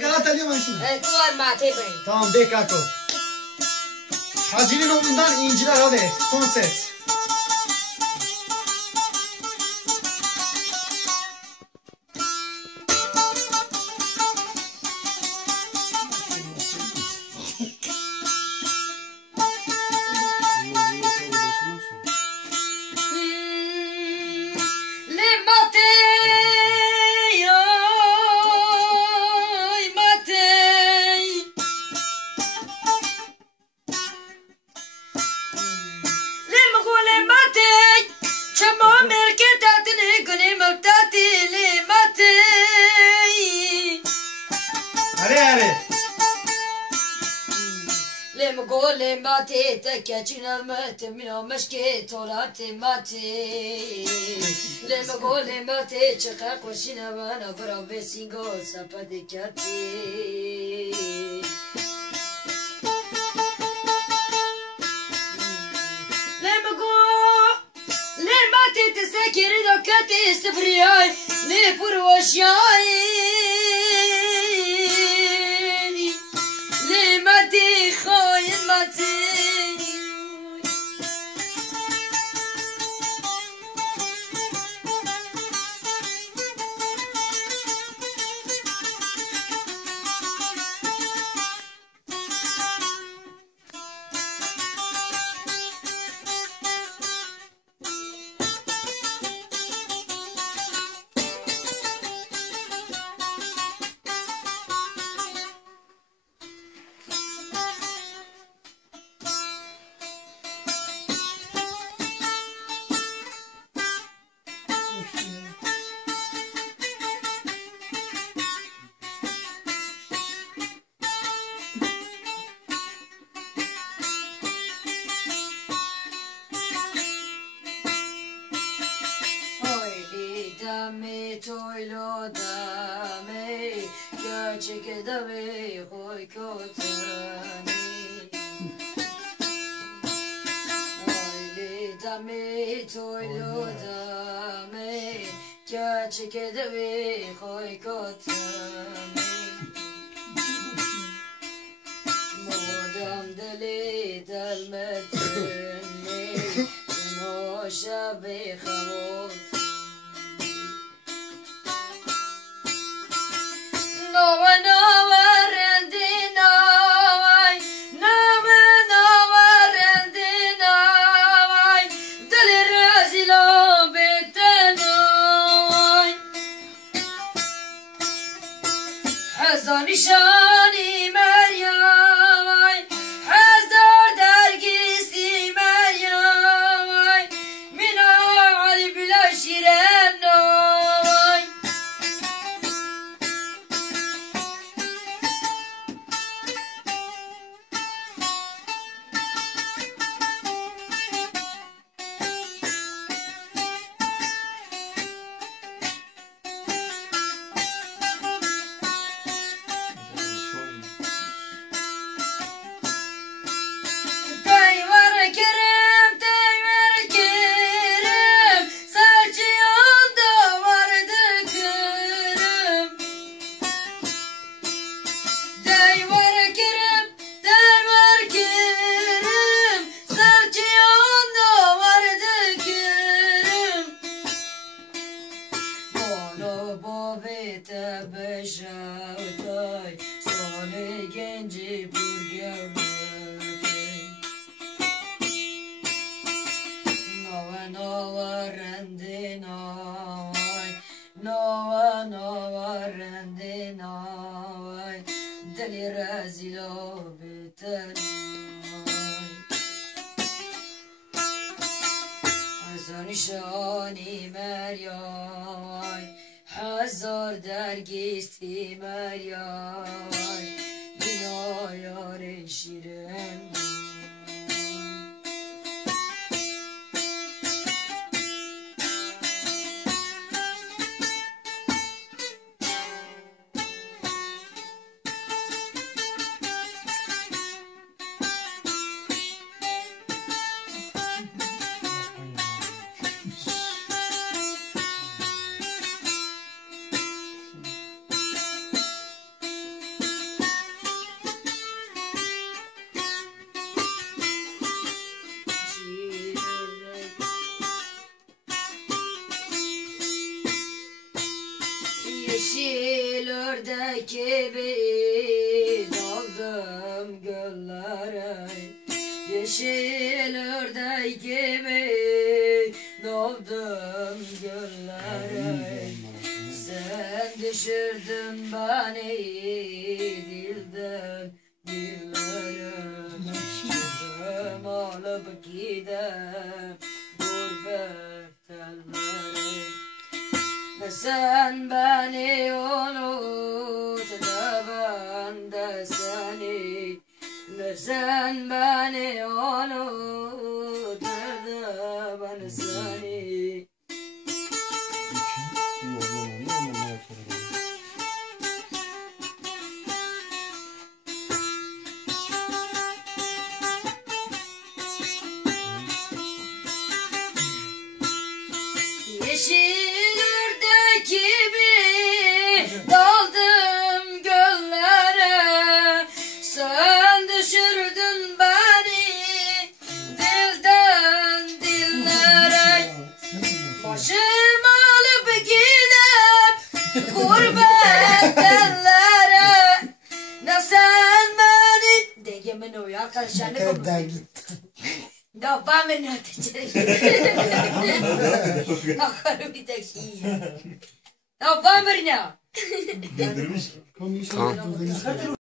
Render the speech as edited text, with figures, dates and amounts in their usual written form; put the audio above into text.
Galata اليوم ماشي. توار معتي بين. Tamam bek ako. Hacı'nın oğlundan inciler hadi. Son ses. ماتي تكاتشنا مات منو مشكي طولاتي ماتي لما قول ماتي شقاق وشينا وانا برا بسينغو ساباديكاتي لما قول ماتي تسكر دوكاتي سفرياي نفر وشياي ماتي خاين ماتي ördek gibi daldım göllere. Yeşil ördek gibi daldım göllere. Sen düşürdün beni dilden dillere. Ömrüm alıp gidem gurbet ellere. Ne sen beni unut ne ben de seni. Ne sen beni unut ne de ben seni. Yeşil ördek gibi daldım göllere. Sen düşürdün beni dilden dillere. Başım alıp gidem gurbet ellere. Ne sen beni degemen o ya arkadaşlar ne konuşuyor? No, vame no te no, bir dakika. No, vame no. Tamam.